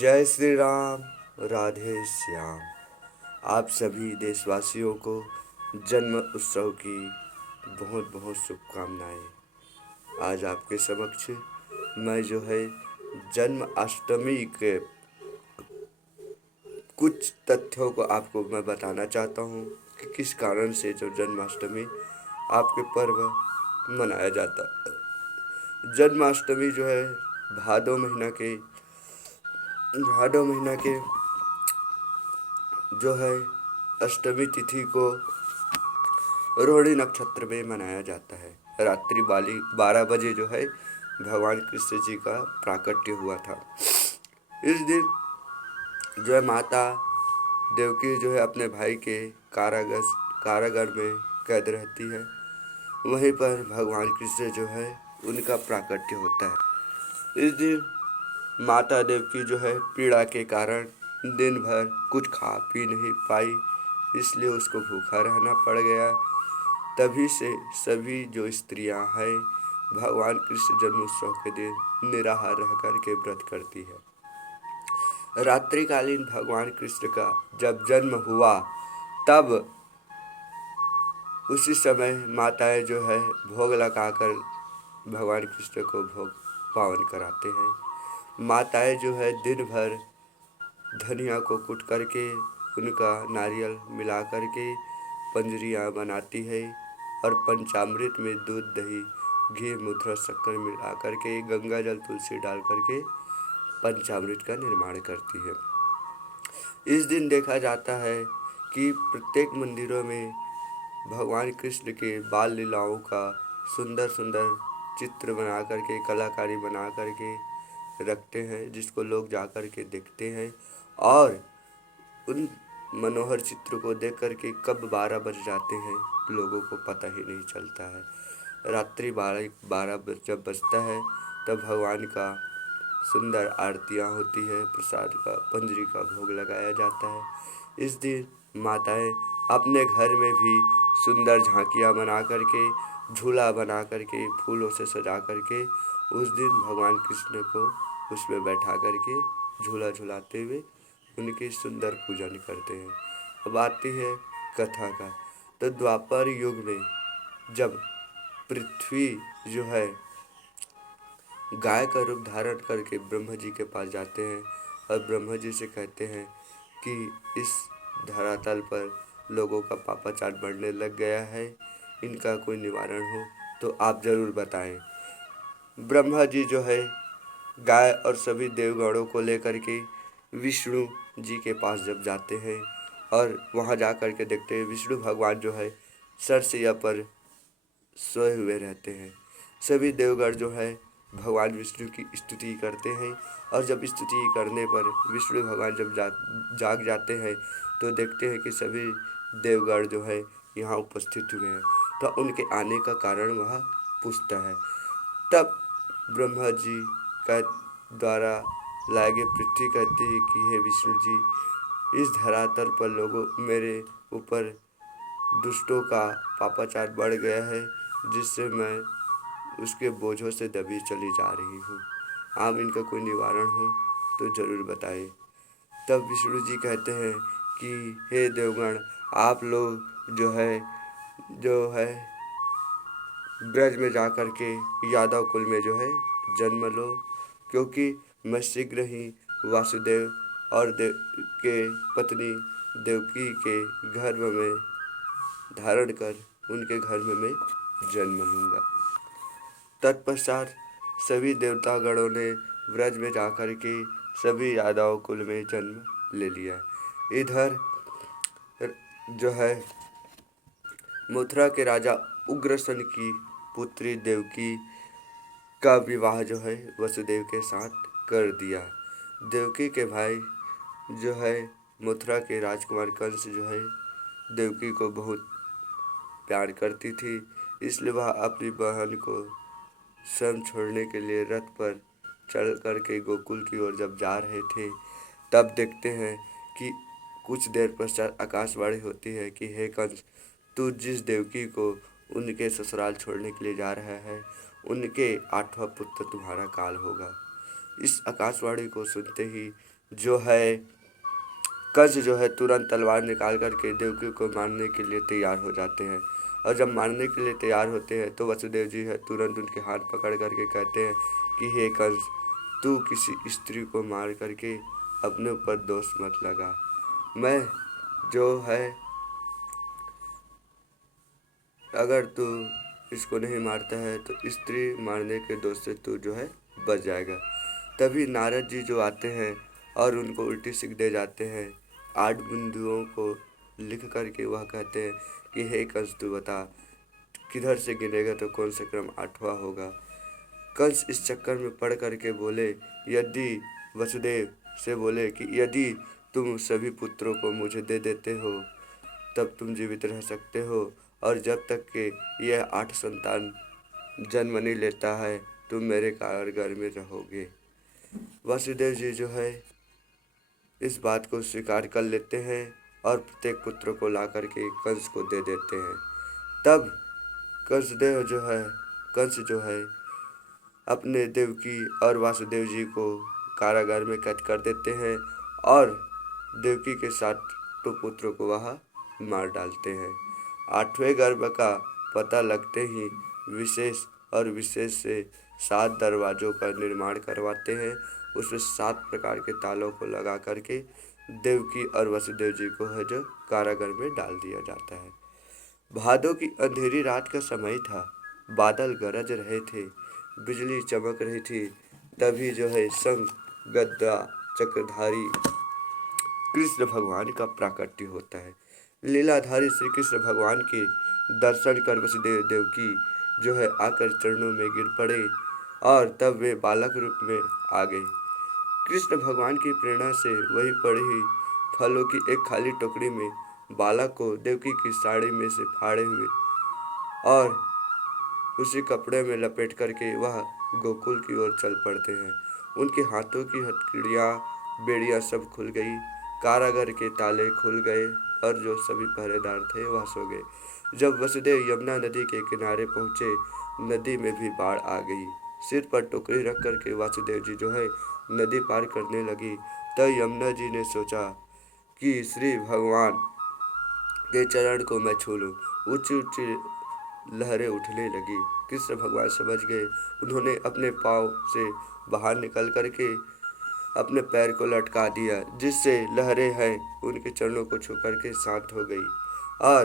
जय श्री राम। राधे श्याम। आप सभी देशवासियों को जन्म उत्सव की बहुत बहुत शुभकामनाएं। आज आपके समक्ष मैं जन्माष्टमी के कुछ तथ्यों को आपको मैं बताना चाहता हूँ कि किस कारण से जो जन्माष्टमी आपके पर्व मनाया जाता है। जन्माष्टमी भादो महीना के भादो महीना के जो है अष्टमी तिथि को रोहिणी नक्षत्र में मनाया जाता है। रात्रि 12 बजे भगवान कृष्ण जी का प्राकट्य हुआ था। इस दिन माता देवकी अपने भाई के कारागार में कैद रहती है। वहीं पर भगवान कृष्ण उनका प्राकट्य होता है। इस दिन माता देवकी पीड़ा के कारण दिन भर कुछ खा पी नहीं पाई, इसलिए उसको भूखा रहना पड़ गया। तभी से सभी जो स्त्रियां हैं भगवान कृष्ण जन्मोत्सव के दिन निराहार रह कर के व्रत करती है। रात्रिकालीन भगवान कृष्ण का जब जन्म हुआ तब उसी समय माताएं भोग लगाकर भगवान कृष्ण को भोग पावन कराते हैं। माताएं दिन भर धनिया को कूट करके उनका नारियल मिला करके पंजरियाँ बनाती है और पंचामृत में दूध दही घी मथुरा शक्कर मिला करके गंगा जल तुलसी डाल करके पंचामृत का निर्माण करती है। इस दिन देखा जाता है कि प्रत्येक मंदिरों में भगवान कृष्ण के बाल लीलाओं का सुंदर सुंदर चित्र बना करके कलाकारी बना करके रखते हैं, जिसको लोग जा कर के देखते हैं और उन मनोहर चित्र को देख कर के कब 12 बज जाते हैं लोगों को पता ही नहीं चलता है। रात्रि 12 जब बजता है तब भगवान का सुंदर आरतियाँ होती है, प्रसाद का पंजरी का भोग लगाया जाता है। इस दिन माताएं अपने घर में भी सुंदर झांकियाँ बना करके झूला बना करके फूलों से सजा करके उस दिन भगवान कृष्ण को उसमें बैठा करके झूला झुलाते हुए उनकी सुंदर पूजन करते हैं। अब आती है कथा का। तो द्वापर युग में जब पृथ्वी गाय का रूप धारण करके ब्रह्मा जी के पास जाते हैं और ब्रह्मा जी से कहते हैं कि इस धरातल पर लोगों का पापाचार बढ़ने लग गया है, इनका कोई निवारण हो तो आप ज़रूर बताएं। ब्रह्मा जी गाय और सभी देवगणों को लेकर के विष्णु जी के पास जब जाते हैं और वहाँ जा कर के देखते हैं विष्णु भगवान सरसैया पर सोए हुए रहते हैं। सभी देवगण भगवान विष्णु की स्तुति करते हैं और जब स्तुति करने पर विष्णु भगवान जब जाग जाते हैं तो देखते हैं कि सभी देवगण यहाँ उपस्थित हुए हैं। तो उनके आने का कारण वह पूछता है। तब ब्रह्मा जी का द्वारा लाए गए पृथ्वी कहती है कि हे विष्णु जी, इस धरातल पर लोगों मेरे ऊपर दुष्टों का पापाचार बढ़ गया है, जिससे मैं उसके बोझों से दबी चली जा रही हूँ। आप इनका कोई निवारण हो तो ज़रूर बताएं। तब विष्णु जी कहते हैं कि हे देवगण, आप लोग जो है ब्रज में जा कर के यादव कुल में जन्म लो, क्योंकि मैं शीघ्र ही वासुदेव और देव के पत्नी देवकी के गर्भ में धारण कर उनके गर्भ में जन्म लूँगा। तत्पश्चात सभी देवतागणों ने ब्रज में जाकर के सभी यादव कुल में जन्म ले लिया। इधर मथुरा के राजा उग्रसेन की पुत्री देवकी का विवाह वसुदेव के साथ कर दिया। देवकी के भाई मथुरा के राजकुमार कंस देवकी को बहुत प्यार करती थी, इसलिए वह अपनी बहन को स्वयं छोड़ने के लिए रथ पर चढ़ कर के गोकुल की ओर जब जा रहे थे तब देखते हैं कि कुछ देर पश्चात आकाशवाणी होती है कि हे कंस, तू जिस देवकी को उनके ससुराल छोड़ने के लिए जा रहा है उनके 8वां पुत्र तुम्हारा काल होगा। इस आकाशवाणी को सुनते ही जो है कंस जो है तुरंत तलवार निकाल करके देवकी को मारने के लिए तैयार हो जाते हैं। और जब मारने के लिए तैयार होते हैं तो वसुदेव जी है तुरंत उनके हाथ पकड़ करके कहते हैं कि हे कंस, तू किसी स्त्री को मार करके अपने ऊपर दोष मत लगा। मैं जो है अगर तू इसको नहीं मारता है तो स्त्री मारने के दोष से तू जो है बच जाएगा। तभी नारद जी जो आते हैं और उनको उल्टी सीख दे जाते हैं। 8 बिंदुओं को लिख करके वह कहते हैं कि हे कंस, तू बता किधर से गिनेगा तो कौन सा क्रम 8वां होगा। कंस इस चक्कर में पड़ करके बोले, यदि वसुदेव से बोले कि यदि तुम सभी पुत्रों को मुझे दे देते हो तब तुम जीवित रह सकते हो, और जब तक के यह 8 संतान जन्म नहीं लेता है तुम मेरे कारागार में रहोगे। वसुदेव जी जो है इस बात को स्वीकार कर लेते हैं और प्रत्येक पुत्र को ला करके कंस को दे देते हैं। तब कंस जो है अपने देवकी और वासुदेव जी को कारागार में कैद कर देते हैं और देवकी के 7 पुत्रों को वह मार डालते हैं। 8वें गर्भ का पता लगते ही विशेष से 7 दरवाज़ों का निर्माण करवाते हैं। उसमें 7 प्रकार के तालों को लगा करके देवकी और वसुदेव जी को है जो कारागार में डाल दिया जाता है। भादों की अंधेरी रात का समय था। बादल गरज रहे थे, बिजली चमक रही थी। तभी जो है शंख गदा चक्रधारी कृष्ण भगवान का प्राकट्य होता है। लीलाधारी श्री कृष्ण भगवान के दर्शन कर वसुदेव देवकी जो है आकर चरणों में गिर पड़े और तब वे बालक रूप में आ गए। कृष्ण भगवान की प्रेरणा से वही पड़े ही फलों की एक खाली टोकरी में बालक को देवकी की साड़ी में से फाड़े हुए और उसी कपड़े में लपेट करके वह गोकुल की ओर चल पड़ते हैं। उनके हाथों की हथकड़ियाँ बेड़ियाँ सब खुल गई, कारागार के ताले खुल गए और जो सभी पहरेदार थे वह सो गए। जब वसुदेव यमुना नदी के किनारे पहुँचे, नदी में भी बाढ़ आ गई। सिर पर टोकरी रख करके वासुदेव जी जो है नदी पार करने लगी। तब यमुना जी ने सोचा कि श्री भगवान के चरण को मैं छू लूँ। ऊंची ऊंची लहरें उठने लगी। कृष्ण भगवान समझ गए। उन्होंने अपने पाँव से बाहर निकल करके अपने पैर को लटका दिया, जिससे लहरें हैं उनके चरणों को छू करके शांत हो गई। और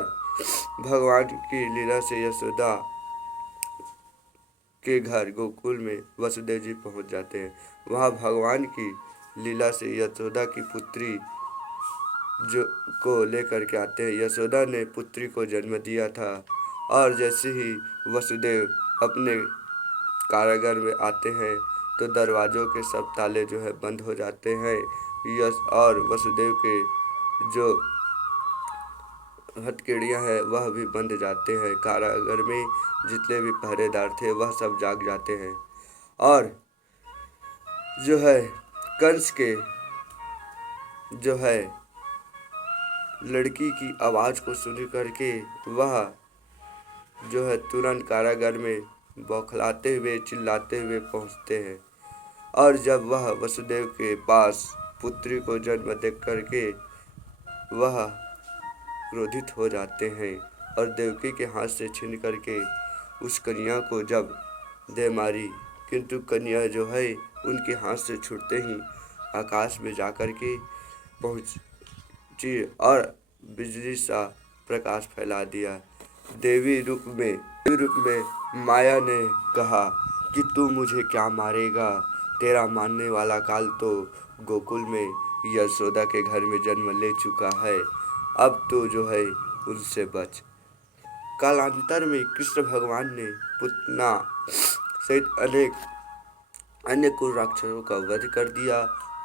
भगवान की लीला से यशोदा के घर गोकुल में वसुदेव जी पहुंच जाते हैं। वहाँ भगवान की लीला से यशोदा की पुत्री जो को लेकर के आते हैं। यशोदा ने पुत्री को जन्म दिया था और जैसे ही वसुदेव अपने कारागार में आते हैं तो दरवाज़ों के सब ताले जो है बंद हो जाते हैं। और वसुदेव के जो हथकड़ियाँ हैं वह भी बंद जाते हैं। कारागार में जितने भी पहरेदार थे वह सब जाग जाते हैं और जो है कंस के जो है लड़की की आवाज़ को सुन करके वह जो है तुरंत कारागार में बौखलाते हुए चिल्लाते हुए पहुंचते हैं। और जब वह वसुदेव के पास पुत्री को जन्म देख करके वह क्रोधित हो जाते हैं और देवकी के हाथ से छीन करके उस कन्या को जब दे मारी, किंतु कन्या जो है उनके हाथ से छूटते ही आकाश में जाकर के पहुंची और बिजली सा प्रकाश फैला दिया। देवी रूप में माया ने कहा कि तू मुझे क्या मारेगा, तेरा मारने वाला काल तो गोकुल में यशोदा के घर में जन्म ले चुका है, अब तो जो है उनसे बच। कालांतर में कृष्ण भगवान ने पुतना सहित अनेक अन्य कुल राक्षसों का वध कर दिया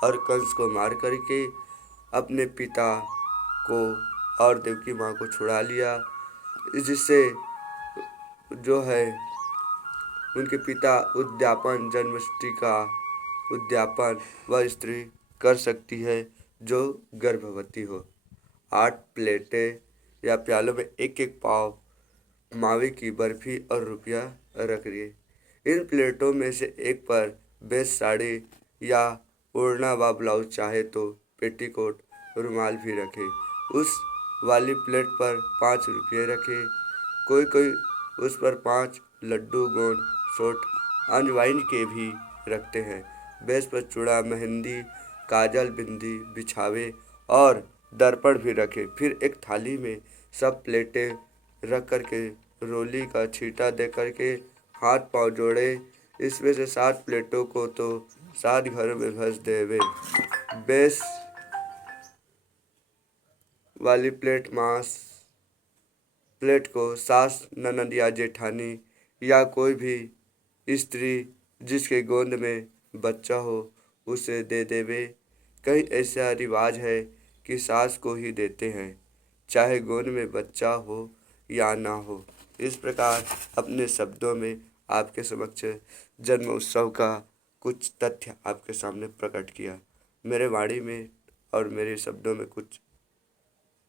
और कंस को मार करके अपने पिता को और देवकी माँ को छुड़ा लिया, जिससे जो है उनके पिता उद्यापन जन्माष्टमी का उद्यापन वह स्त्री कर सकती है जो गर्भवती हो। 8 प्लेटें या प्यालों में एक एक पाव मावे की बर्फी और रुपया रख दिए। इन प्लेटों में से एक पर बेस साड़ी या ओढ़ना व ब्लाउज चाहे तो पेटीकोट रुमाल भी रखे। उस वाली प्लेट पर 5 रुपये रखे। कोई कोई उस पर 5 लड्डू गोंद सोट अजवाइन के भी रखते हैं। बेस पर चूड़ा मेहंदी काजल बिंदी बिछावे और दर्पण भी रखे। फिर एक थाली में सब प्लेटें रख कर के रोली का छींटा दे कर के हाथ पांव जोड़े। इसमें से 7 प्लेटों को तो 7 घरों में भस देवे। बेस वाली प्लेट को सास ननद या जेठानी या कोई भी स्त्री जिसके गोद में बच्चा हो उसे दे देवे। कहीं ऐसा रिवाज है कि सास को ही देते हैं, चाहे गोद में बच्चा हो या ना हो। इस प्रकार अपने शब्दों में आपके समक्ष जन्म उत्सव का कुछ तथ्य आपके सामने प्रकट किया। मेरे वाणी में और मेरे शब्दों में कुछ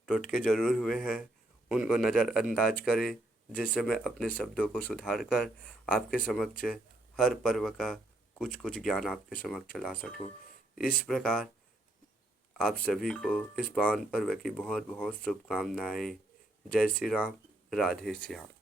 टोटके जरूर हुए हैं, उनको नज़रअंदाज करें, जिससे मैं अपने शब्दों को सुधार कर आपके समक्ष हर पर्व का कुछ कुछ ज्ञान आपके समक्ष ला सकूं। इस प्रकार आप सभी को इस पावन पर्व की बहुत बहुत शुभकामनाएं। जय श्री राम, राधे श्याम।